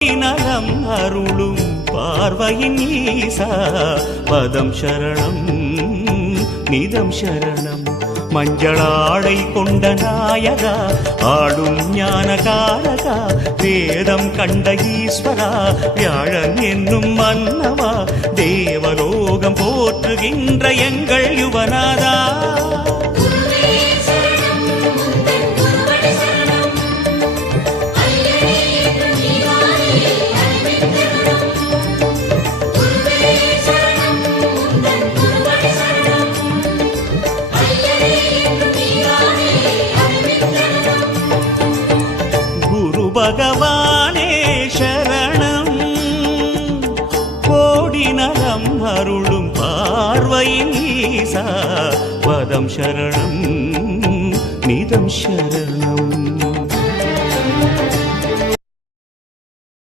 நலம் அருளும் பார்வையின் ஈசா பதம் சரணம் நிதம் சரணம். மஞ்சளாடை கொண்ட நாயகா ஆடும் ஞானகாரகா வேதம் கண்ட ஈஸ்வரா வியாழன் என்னும் மன்னவா தேவலோகம் போற்றுகின்ற எங்கள் யுவனாதா. பகவானே சரணம் கோடி நலம் அருளும் பார்வையின் ஈசா பதம் சரணம் நிதம் சரணம்.